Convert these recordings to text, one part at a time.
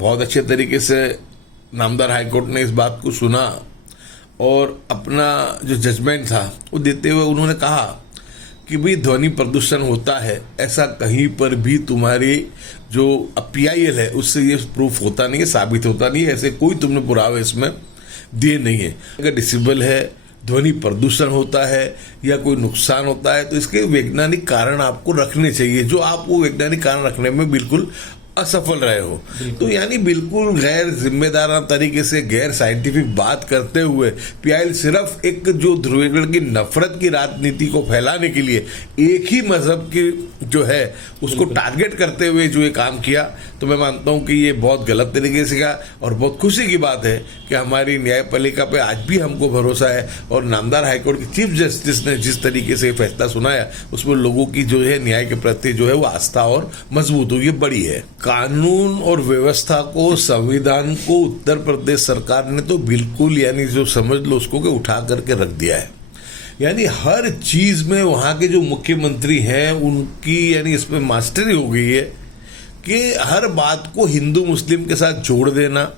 बहुत अच्छे तरीके से नामदार हाईकोर्ट ने इस बात को सुना और अपना जो जजमेंट था वो देते हुए उन्होंने कहा कि भाई ध्वनि प्रदूषण होता है, ऐसा कहीं पर भी तुम्हारी जो PIL है उससे ये प्रूफ होता नहीं है, साबित होता नहीं है, ऐसे कोई तुमने पुरावे इसमें दिए नहीं है। अगर डिसेबल है, ध्वनि प्रदूषण होता है या कोई नुकसान होता है तो इसके वैज्ञानिक कारण आपको रखने चाहिए, जो आप वो वैज्ञानिक कारण रखने में बिल्कुल असफल रहे हो। तो यानी बिल्कुल गैर जिम्मेदाराना तरीके से गैर साइंटिफिक बात करते हुए PIL सिर्फ एक जो ध्रुवीकरण की नफरत की राजनीति को फैलाने के लिए एक ही मजहब की जो है उसको टारगेट करते हुए जो ये काम किया, तो मैं मानता हूं कि ये बहुत गलत तरीके से किया। और बहुत खुशी की बात है कि हमारी न्यायपालिका पे आज भी हमको भरोसा है और नामदार हाईकोर्ट के चीफ जस्टिस ने जिस तरीके से फैसला सुनाया उसमें लोगों की जो है न्याय के प्रति जो है वो आस्था और मजबूत हुई बड़ी है। कानून और व्यवस्था को, संविधान को उत्तर प्रदेश सरकार ने तो बिल्कुल यानी जो समझ लो उसको कि उठा करके रख दिया है। यानी हर चीज में वहां के जो मुख्यमंत्री हैं उनकी यानी इसमें मास्टरी हो गई है कि हर बात को हिंदू मुस्लिम के साथ जोड़ देना,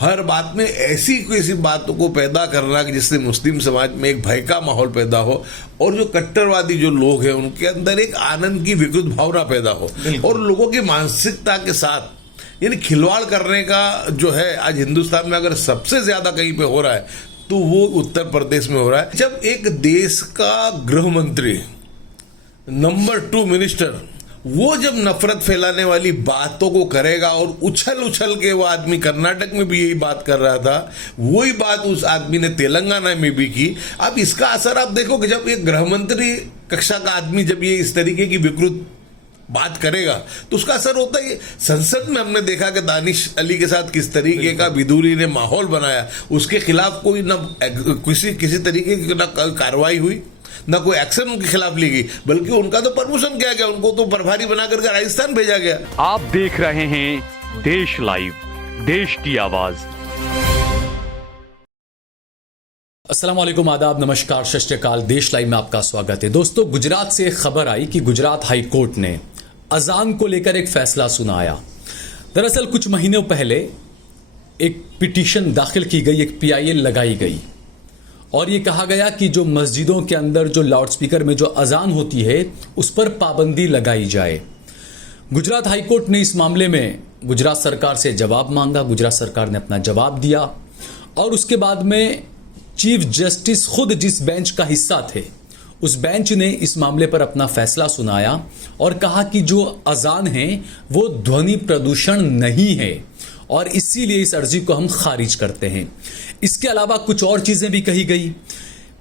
हर बात में ऐसी कोई बातों को पैदा करना कि जिससे मुस्लिम समाज में एक भय का माहौल पैदा हो और जो कट्टरवादी जो लोग हैं उनके अंदर एक आनंद की विकृत भावना पैदा हो और लोगों की मानसिकता के साथ यानी खिलवाड़ करने का जो है आज हिंदुस्तान में अगर सबसे ज्यादा कहीं पे हो रहा है तो वो उत्तर प्रदेश में हो रहा है। जब एक देश का गृह मंत्री नंबर 2 मिनिस्टर वो जब नफरत फैलाने वाली बातों को करेगा और उछल उछल के वो आदमी कर्नाटक में भी यही बात कर रहा था, वही बात उस आदमी ने तेलंगाना में भी की। अब इसका असर आप देखो कि जब एक गृह मंत्री कक्षा का आदमी जब ये इस तरीके की विकृत बात करेगा तो उसका असर होता है। संसद में हमने देखा कि दानिश अली के साथ किस तरीके का विधूरी ने माहौल बनाया, उसके खिलाफ कोई न किसी तरीके की न कार्रवाई हुई ना कोई एक्शन उनके खिलाफ ली गई, बल्कि उनका तो प्रमोशन किया गया, उनको तो प्रभारी बना करके राजस्थान भेजा गया। आप देख रहे हैं देश लाइव, देश की आवाज। अस्सलाम वालेकुम, आदाब, नमस्कार, सत श्री अकाल। देश लाइव में आपका स्वागत है। दोस्तों, गुजरात से खबर आई कि गुजरात हाई कोर्ट ने अजान को लेकर एक फैसला सुनाया। दरअसल कुछ महीनों पहले एक पिटीशन दाखिल की गई, एक PIL लगाई गई और ये कहा गया कि जो मस्जिदों के अंदर जो लाउडस्पीकर में जो अजान होती है उस पर पाबंदी लगाई जाए। गुजरात हाई कोर्ट ने इस मामले में गुजरात सरकार से जवाब मांगा। गुजरात सरकार ने अपना जवाब दिया और उसके बाद में चीफ जस्टिस खुद जिस बेंच का हिस्सा थे उस बेंच ने इस मामले पर अपना फैसला सुनाया और कहा कि जो अजान है वो ध्वनि प्रदूषण नहीं है और इसीलिए इस अर्जी को हम खारिज करते हैं। इसके अलावा कुछ और चीजें भी कही गई।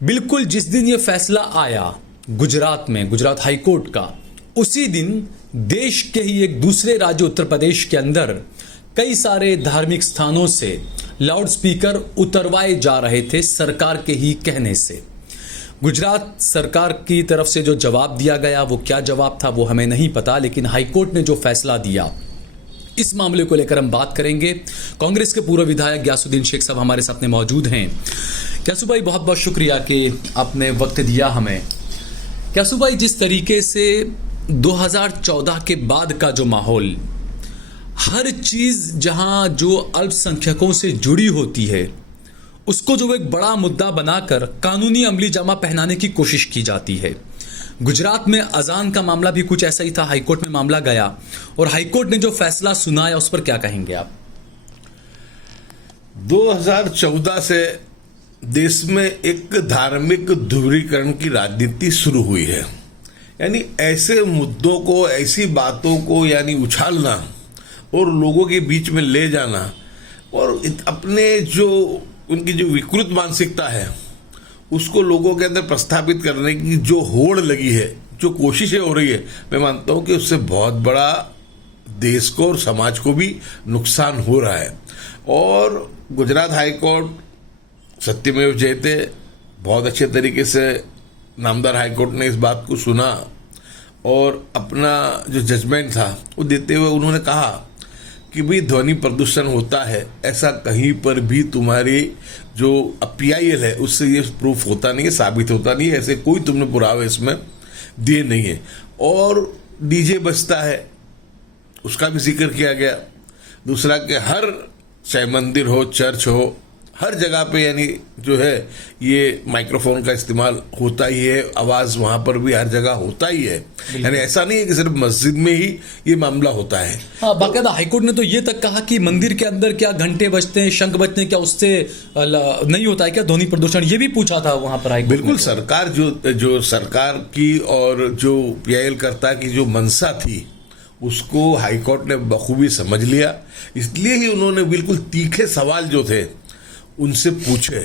बिल्कुल जिस दिन ये फैसला आया गुजरात में, गुजरात हाई कोर्ट का, उसी दिन देश के ही एक दूसरे राज्य उत्तर प्रदेश के अंदर कई सारे धार्मिक स्थानों से लाउडस्पीकर उतरवाए जा रहे थे सरकार के ही कहने से। गुजरात सरकार की तरफ से जो जवाब दिया गया वो क्या जवाब था वो हमें नहीं पता, लेकिन हाईकोर्ट ने जो फैसला दिया इस मामले को लेकर हम बात करेंगे। कांग्रेस के पूर्व विधायक ग्यासुद्दीन शेख साहब हमारे साथ में मौजूद हैं। ग्यासु भाई, बहुत बहुत शुक्रिया कि आपने वक्त दिया हमें। ग्यासु भाई, जिस तरीके से 2014 के बाद का जो माहौल, हर चीज जहां जो अल्पसंख्यकों से जुड़ी होती है उसको जो एक बड़ा मुद्दा बनाकर कानूनी अमली जामा पहनाने की कोशिश की जाती है। गुजरात में अजान का मामला भी कुछ ऐसा ही था। हाईकोर्ट में मामला गया और हाईकोर्ट ने जो फैसला सुनाया उस पर क्या कहेंगे आप? 2014 से देश में एक धार्मिक ध्रुवीकरण की राजनीति शुरू हुई है। यानी ऐसे मुद्दों को, ऐसी बातों को यानी उछालना और लोगों के बीच में ले जाना और अपने जो उनकी जो विकृत मानसिकता है उसको लोगों के अंदर प्रस्थापित करने की जो होड़ लगी है, जो कोशिशें हो रही है, मैं मानता हूं कि उससे बहुत बड़ा देश को और समाज को भी नुकसान हो रहा है। और गुजरात हाई कोर्ट सत्यमेव जयते, बहुत अच्छे तरीके से नामदार हाई कोर्ट ने इस बात को सुना और अपना जो जजमेंट था वो देते हुए उन्होंने कहा कि भाई ध्वनि प्रदूषण होता है, ऐसा कहीं पर भी तुम्हारी जो PIL है उससे ये प्रूफ होता नहीं है, साबित होता नहीं है, ऐसे कोई तुमने पुरावे इसमें दिए नहीं है। और DJ बजता है उसका भी जिक्र किया गया। दूसरा कि हर चाहे मंदिर हो, चर्च हो, हर जगह पे यानी जो है ये माइक्रोफोन का इस्तेमाल होता ही है, आवाज वहां पर भी हर जगह होता ही है। यानी ऐसा नहीं है कि सिर्फ मस्जिद में ही ये मामला होता है। हाँ, बाकायदा हाईकोर्ट ने तो ये तक कहा कि मंदिर के अंदर क्या घंटे बजते हैं, शंख बजते हैं, क्या उससे नहीं होता है क्या ध्वनि प्रदूषण? ये भी पूछा था वहां पर हाईकोर्ट। बिल्कुल, सरकार जो सरकार की और जो पीआईएल कर्ता की जो मंशा थी उसको हाईकोर्ट ने बखूबी समझ लिया, इसलिए ही उन्होंने बिल्कुल तीखे सवाल जो थे उनसे पूछे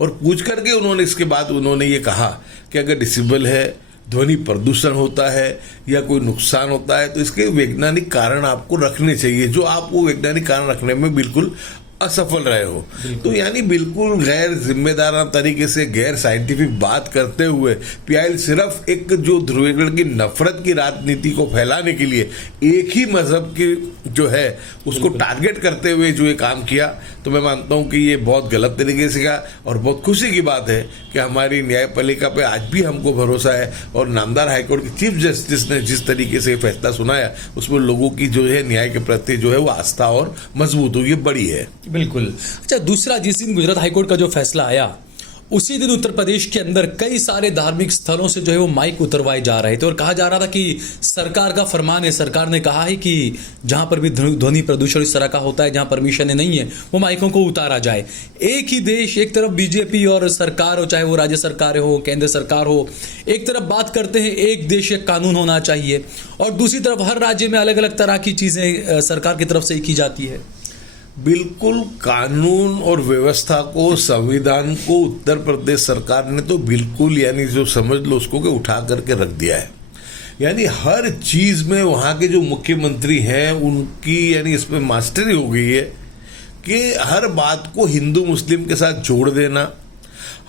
और पूछ करके उन्होंने इसके बाद उन्होंने ये कहा कि अगर डिसेबल है, ध्वनि प्रदूषण होता है या कोई नुकसान होता है तो इसके वैज्ञानिक कारण आपको रखने चाहिए, जो आप वो वैज्ञानिक कारण रखने में बिल्कुल असफल रहे हो। तो यानी बिल्कुल गैर जिम्मेदाराना तरीके से गैर साइंटिफिक बात करते हुए पीआईएल सिर्फ एक जो ध्रुवीकरण की नफरत की राजनीति को फैलाने के लिए एक ही मजहब की जो है उसको टारगेट करते हुए जो ये काम किया, तो मैं मानता हूं कि ये बहुत गलत तरीके से किया। और बहुत खुशी की बात है कि हमारी न्यायपालिका पे आज भी हमको भरोसा है और नामदार हाईकोर्ट के चीफ जस्टिस ने जिस तरीके से फैसला सुनाया उसमें लोगों की जो है न्याय के प्रति जो है वो आस्था और मजबूत हुई, बड़ी है। बिल्कुल। अच्छा, दूसरा, जिस दिन गुजरात हाईकोर्ट का जो फैसला आया उसी दिन उत्तर प्रदेश के अंदर कई सारे धार्मिक स्थलों से जो है वो माइक उतरवाए जा रहे थे और कहा जा रहा था कि सरकार का फरमान है, सरकार ने कहा है कि जहां पर भी ध्वनि प्रदूषण इस तरह का होता है, जहां परमिशन नहीं है, वो माइकों को उतारा जाए। एक ही देश, एक तरफ बीजेपी और सरकार हो, चाहे वो राज्य सरकार हो, केंद्र सरकार हो, एक तरफ बात करते हैं एक देश एक कानून होना चाहिए और दूसरी तरफ हर राज्य में अलग अलग तरह की चीजें सरकार की तरफ से की जाती है। बिल्कुल, कानून और व्यवस्था को, संविधान को उत्तर प्रदेश सरकार ने तो बिल्कुल यानी जो समझ लो उसको के उठा करके रख दिया है। यानी हर चीज में वहां के जो मुख्यमंत्री हैं उनकी यानी इसमें मास्टरी हो गई है कि हर बात को हिंदू मुस्लिम के साथ जोड़ देना,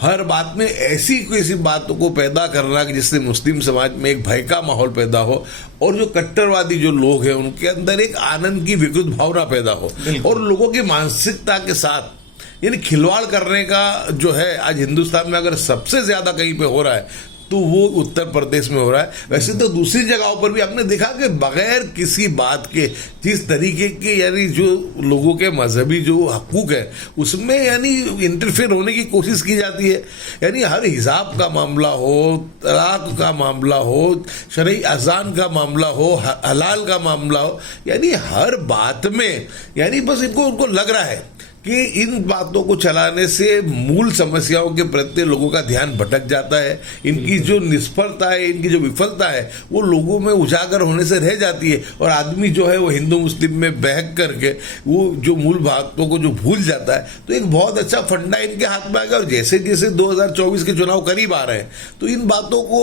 हर बात में ऐसी कोई बातों को पैदा करना कि जिससे मुस्लिम समाज में एक भय का माहौल पैदा हो और जो कट्टरवादी जो लोग हैं उनके अंदर एक आनंद की विकृत भावना पैदा हो और लोगों की मानसिकता के साथ यानी खिलवाड़ करने का जो है आज हिंदुस्तान में अगर सबसे ज्यादा कहीं पे हो रहा है तो वो उत्तर प्रदेश में हो रहा है। वैसे तो दूसरी जगहों पर भी आपने देखा कि बगैर किसी बात के जिस तरीके के यानी जो लोगों के मजहबी जो हकूक है उसमें यानी इंटरफेयर होने की कोशिश की जाती है। यानी हर हिजाब का मामला हो, तलाक का मामला हो, शरई अजान का मामला हो, हलाल का मामला हो, यानी हर बात में यानी बस उनको लग रहा है कि इन बातों को चलाने से मूल समस्याओं के प्रति लोगों का ध्यान भटक जाता है, इनकी जो निष्फलता है, इनकी जो विफलता है वो लोगों में उजागर होने से रह जाती है और आदमी जो है वो हिंदू मुस्लिम में बहक करके वो जो मूल बातों को जो भूल जाता है। तो एक बहुत अच्छा फंडा इनके हाथ में आएगा और जैसे जैसे 2024 के चुनाव करीब आ रहे हैं तो इन बातों को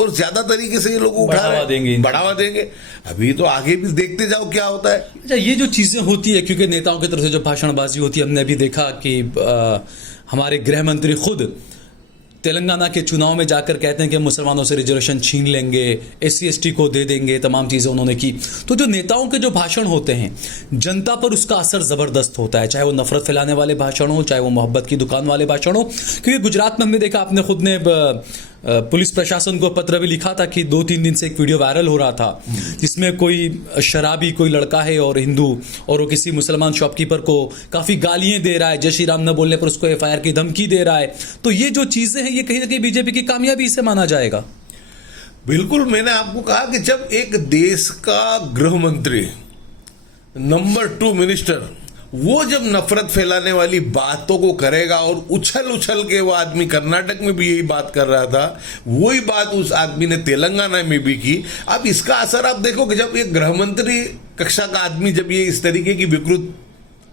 और ज्यादा तरीके से ये लोग बढ़ावा देंगे। अभी तो आगे भी देखते जाओ क्या होता है। अच्छा, ये जो चीजें होती है क्योंकि नेताओं की तरफ से जो भाषणबाजी होती है, हमने अभी देखा कि हमारे गृह मंत्री खुद तेलंगाना के चुनाव में जाकर कहते हैं कि मुसलमानों से रिजर्वेशन छीन लेंगे, SC/ST को दे देंगे, तमाम चीजें उन्होंने की। तो जो नेताओं के जो भाषण होते हैं जनता पर उसका असर जबरदस्त होता है, चाहे वो नफरत फैलाने वाले भाषण हो, चाहे वो मोहब्बत की दुकान वाले भाषण हो। क्योंकि गुजरात में हमने देखा, आपने खुद ने पुलिस प्रशासन को पत्र भी लिखा था कि 2-3 दिन से एक वीडियो वायरल हो रहा था जिसमें कोई शराबी कोई लड़का है और हिंदू और वो किसी मुसलमान शॉपकीपर को काफी गालियां दे रहा है, जय श्री राम न बोलने पर उसको FIR की धमकी दे रहा है। तो ये जो चीजें हैं ये कहीं ना कहीं बीजेपी की कामयाबी से माना जाएगा। बिल्कुल, मैंने आपको कहा कि जब एक देश का गृह मंत्री नंबर 2 मिनिस्टर वो जब नफरत फैलाने वाली बातों को करेगा और उछल के वो आदमी कर्नाटक में भी यही बात कर रहा था, वही बात उस आदमी ने तेलंगाना में भी की। अब इसका असर आप देखो कि जब एक गृह मंत्री कक्षा का आदमी जब ये इस तरीके की विकृत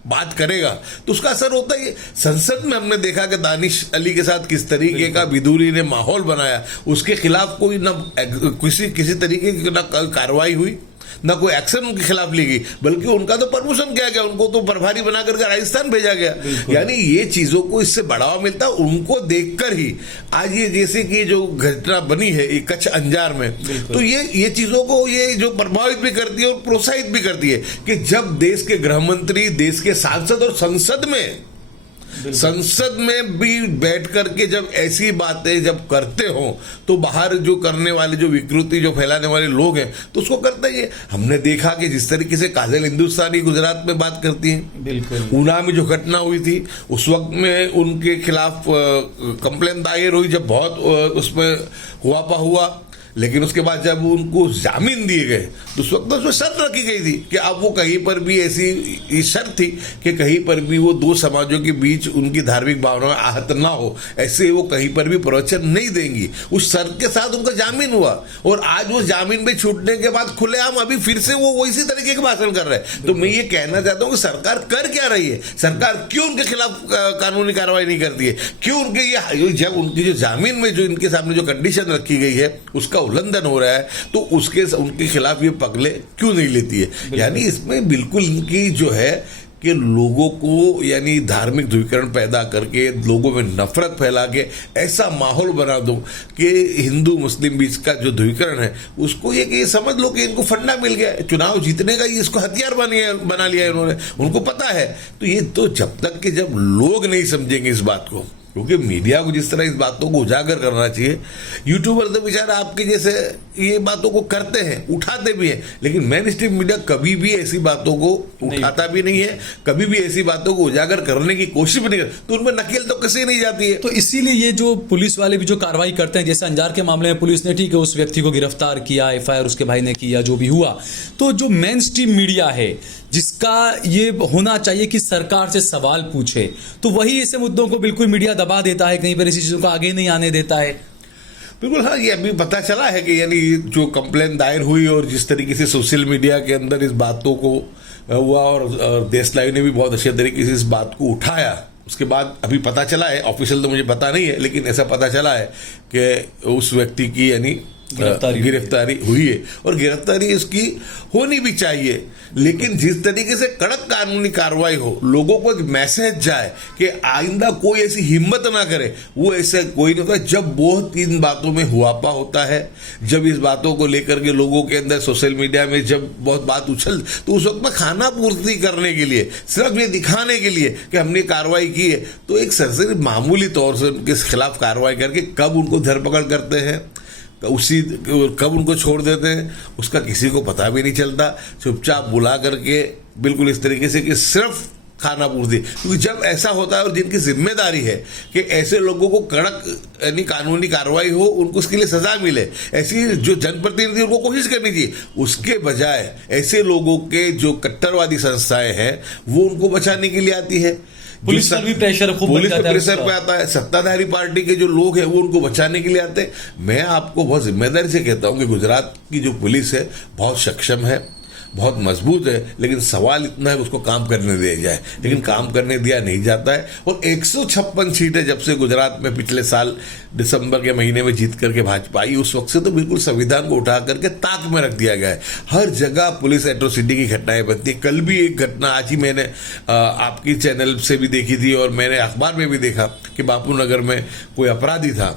बात करेगा तो उसका असर होता है। संसद में हमने देखा कि दानिश अली के साथ किस तरीके का विदुरी ने माहौल बनाया, उसके खिलाफ कोई न किसी तरीके की न कार्रवाई हुई, ना कोई एक्शन उनके खिलाफ ली गई, बल्कि उनका तो प्रमोशन किया गया, उनको तो प्रभारी बना करके राजस्थान भेजा गया। यानी ये चीजों को इससे बढ़ावा मिलता है। उनको देखकर ही आज ये जैसे कि जो घटना बनी है कच्छ अंजार में, तो ये चीजों को ये जो प्रभावित भी करती है और प्रोत्साहित भी करती है कि जब देश के गृह मंत्री, देश के सांसद और संसद में संसद में भी बैठ करके जब ऐसी बातें जब करते हो तो बाहर जो करने वाले, जो विकृति जो फैलाने वाले लोग हैं तो उसको करते ही है। हमने देखा कि जिस तरीके से काजल हिंदुस्तानी गुजरात में बात करती हैं, बिल्कुल ऊना में जो घटना हुई थी उस वक्त में उनके खिलाफ कंप्लेन दायर हुई, जब बहुत उसमें हुआ, लेकिन उसके बाद जब उनको जामीन दिए गए तो उस वक्त उसमें शर्त रखी गई थी कि अब वो कहीं पर भी ऐसी शर्त थी कि कहीं पर भी वो दो समाजों के बीच उनकी धार्मिक भावनाएं आहत ना हो, ऐसे वो कहीं पर भी प्रवचन नहीं देंगी। उस शर्त के साथ उनका जामीन हुआ और आज वो जामीन में छूटने के बाद खुलेआम अभी फिर से वो इसी तरीके के भाषण कर रहे हैं। तो मैं ये कहना चाहता हूँ कि सरकार कर क्या रही है, सरकार क्यों उनके खिलाफ कानूनी कार्रवाई नहीं करती है, क्यों उनके ये जब उनकी जो जामीन में जो इनके सामने जो कंडीशन रखी गई है उसका उल्लंघन हो रहा है तो उनके खिलाफ ये पगले क्यों नहीं लेती है। यानी इसमें बिल्कुल इनकी जो है कि लोगों को यानी धार्मिक ध्रुवीकरण पैदा करके लोगों में नफरत फैला के ऐसा माहौल बना दो कि हिंदू मुस्लिम बीच का जो ध्रुवीकरण है उसको ये समझ लो कि इनको फंडा मिल गया है, चुनाव जीतने का ये इसको हथियार बना लिया है इन्होंने, उनको पता है। तो ये तो जब तक कि जब लोग नहीं समझेंगे इस बात को, क्योंकि मीडिया को जिस तरह इस बातों को उजागर करना चाहिए, यूट्यूबर तो बेचारा आपके जैसे ये बातों को करते हैं, उठाते भी हैं, लेकिन मेन स्ट्रीम मीडिया कभी भी ऐसी बातों को उठाता भी नहीं है, कभी भी ऐसी बातों को उजागर करने की कोशिश भी नहीं करता, तो उनमें नकेल तो कसी नहीं जाती है। तो इसीलिए ये जो पुलिस वाले भी जो कार्रवाई करते हैं, जैसे अंजार के मामले में पुलिस ने ठीक है उस व्यक्ति को गिरफ्तार किया, एफआईआर उसके भाई ने किया, जो भी हुआ, तो जो मेन स्ट्रीम मीडिया है जिसका ये होना चाहिए कि सरकार से सवाल पूछे, तो वही ऐसे मुद्दों को बिल्कुल मीडिया दबा देता है, कहीं पर ऐसी चीजों को आगे नहीं आने देता है। बिल्कुल हाँ, ये अभी पता चला है कि यानी जो कंप्लेन दायर हुई और जिस तरीके से सोशल मीडिया के अंदर इस बातों को हुआ और देश लाइव ने भी बहुत अच्छे तरीके से इस बात को उठाया, उसके बाद अभी पता चला है, ऑफिशियल तो मुझे पता नहीं है, लेकिन ऐसा पता चला है कि उस व्यक्ति की यानी गिरफ्तारी हुई है और गिरफ्तारी इसकी होनी भी चाहिए। लेकिन जिस तरीके से कड़क कानूनी कार्रवाई हो, लोगों को एक मैसेज जाए कि आइंदा कोई ऐसी हिम्मत ना करे, वो ऐसे कोई नहीं होता। जब बहुत इन बातों में हुआपा होता है, जब इस बातों को लेकर के लोगों के अंदर सोशल मीडिया में जब बहुत बात उछल, तो उस वक्त में खाना पूर्ति करने के लिए, सिर्फ ये दिखाने के लिए कि हमने कार्रवाई की है, तो एक सरसरी मामूली तौर से उनके खिलाफ कार्रवाई करके कब उनको धरपकड़ करते हैं, कब उनको छोड़ देते हैं, उसका किसी को पता भी नहीं चलता। चुपचाप बुला करके बिल्कुल इस तरीके से कि सिर्फ खाना पूर्ति, क्योंकि जब ऐसा होता है और जिनकी जिम्मेदारी है कि ऐसे लोगों को कड़क यानी कानूनी कार्रवाई हो, उनको उसके लिए सजा मिले, ऐसी जो जनप्रतिनिधि उनको कोशिश करनी चाहिए, उसके बजाय ऐसे लोगों के जो कट्टरवादी संस्थाएं हैं वो उनको बचाने के लिए आती है। पुलिस पर भी प्रेशर खूब पुलिस पे प्रेशर पे आता है, सत्ताधारी पार्टी के जो लोग हैं वो उनको बचाने के लिए आते हैं। मैं आपको बहुत जिम्मेदारी से कहता हूं कि गुजरात की जो पुलिस है बहुत सक्षम है, बहुत मजबूत है, लेकिन सवाल इतना है कि उसको काम करने दिया जाए, लेकिन काम करने दिया नहीं जाता है। और 156 सीटें जब से गुजरात में पिछले साल दिसंबर के महीने में जीत करके भाजपा आई, उस वक्त से तो बिल्कुल संविधान को उठा करके ताक में रख दिया गया है। हर जगह पुलिस एट्रोसिटी की घटनाएं बनती है। कल भी एक घटना, आज ही मैंने आपकी चैनल से भी देखी थी और मैंने अखबार में भी देखा कि बापू नगर में कोई अपराधी था,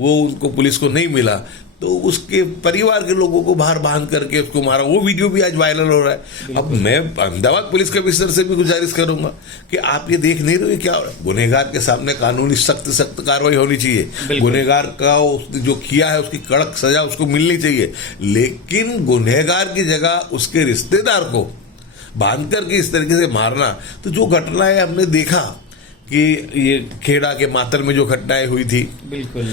वो उनको पुलिस को नहीं मिला तो उसके परिवार के लोगों को बाहर बांध करके उसको मारा। वो वीडियो भी आज वायरल हो रहा है। अब मैं अहमदाबाद पुलिस कमिश्नर से भी गुजारिश करूंगा कि आप ये देख नहीं रहे क्या हो रहा है। गुनहगार के सामने कानूनी सख्त कार्रवाई होनी चाहिए, गुनहगार का जो किया है उसकी कड़क सजा उसको मिलनी चाहिए, लेकिन गुनहगार की जगह उसके रिश्तेदार को बांध करके इस तरीके से मारना, तो जो घटना है हमने देखा कि ये खेड़ा के मातर में जो घटनाएं हुई थी, बिल्कुल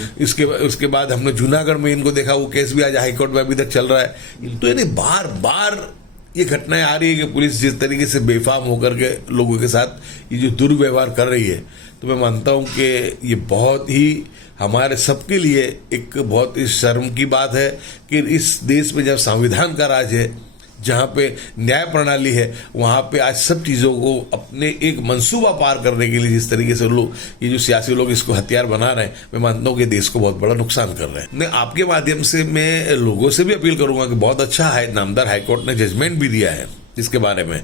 उसके बाद हमने जूनागढ़ में इनको देखा, वो केस भी आज हाईकोर्ट में अभी तक चल रहा है। तो यानी बार बार ये घटनाएं आ रही है कि पुलिस जिस तरीके से बेफाम होकर के लोगों के साथ ये जो दुर्व्यवहार कर रही है, तो मैं मानता हूं कि ये बहुत ही हमारे सबके लिए एक बहुत ही शर्म की बात है कि इस देश में जब संविधान का राज है, जहाँ पे न्याय प्रणाली है, वहाँ पे आज सब चीज़ों को अपने एक मंसूबा पार करने के लिए जिस तरीके से लोग, ये जो सियासी लोग इसको हथियार बना रहे हैं, मैं मानता हूँ कि देश को बहुत बड़ा नुकसान कर रहे हैं। मैं आपके माध्यम से मैं लोगों से भी अपील करूंगा कि बहुत अच्छा है, नामदार हाईकोर्ट ने जजमेंट भी दिया है इसके बारे में,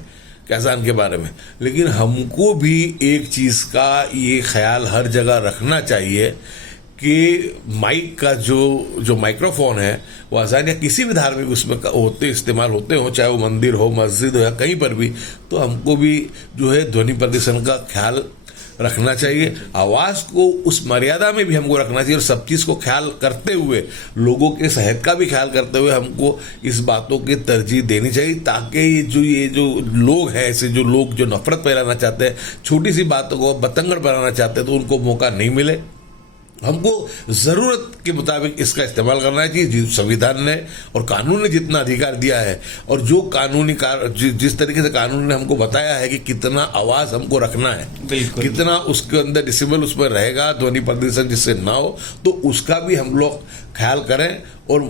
किसान के बारे में, लेकिन हमको भी एक चीज़ का ये ख्याल हर जगह रखना चाहिए कि माइक का जो माइक्रोफोन है वो अजान या किसी भी धार्मिक उसमें इस्तेमाल होते हो, चाहे वो मंदिर हो, मस्जिद हो या कहीं पर भी, तो हमको भी जो है ध्वनि प्रदूषण का ख्याल रखना चाहिए। आवाज को उस मर्यादा में भी हमको रखना चाहिए और सब चीज को ख्याल करते हुए, लोगों के सेहत का भी ख्याल करते हुए हमको इस बातों की तरजीह देनी चाहिए, ताकि ये जो लोग हैं, ऐसे जो लोग जो नफरत फैलाना चाहते हैं, छोटी सी बातों को बतंगड़ बनाना चाहते हैं, तो उनको मौका नहीं मिले। हमको जरूरत के मुताबिक इसका इस्तेमाल करना चाहिए। संविधान ने और कानून ने जितना अधिकार दिया है, और जो कानूनी जिस तरीके से कानून ने हमको बताया है कि कितना आवाज हमको रखना है, कितना उसके अंदर डिसिबल उसमें रहेगा, ध्वनि प्रदूषण जिससे ना हो, तो उसका भी हम लोग ख्याल करें। और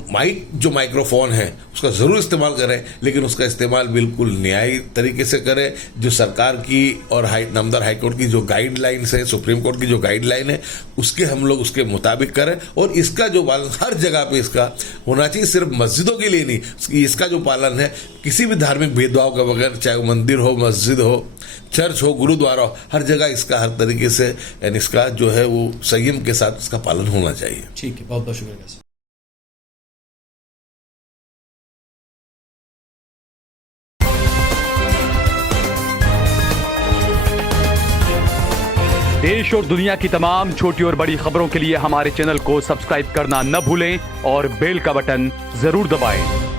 जो माइक्रोफोन है उसका जरूर इस्तेमाल करें, लेकिन उसका इस्तेमाल बिल्कुल न्यायी तरीके से करें। जो सरकार की और नामदार हाईकोर्ट की जो गाइडलाइंस है, सुप्रीम कोर्ट की जो गाइडलाइन है, उसके हम लोग उसके मुताबिक करें। और इसका जो पालन हर जगह पे इसका होना चाहिए, सिर्फ मस्जिदों के लिए नहीं, इसका जो पालन है किसी भी धार्मिक भेदभाव के बगैर, चाहे वो मंदिर हो, मस्जिद हो, चर्च हो, गुरुद्वारा हो, हर जगह इसका हर तरीके से यानी इसका जो है वो संयम के साथ इसका पालन होना चाहिए। ठीक है, बहुत बहुत शुक्रिया। देश और दुनिया की तमाम छोटी और बड़ी खबरों के लिए हमारे चैनल को सब्सक्राइब करना न भूलें और बेल का बटन जरूर दबाएं।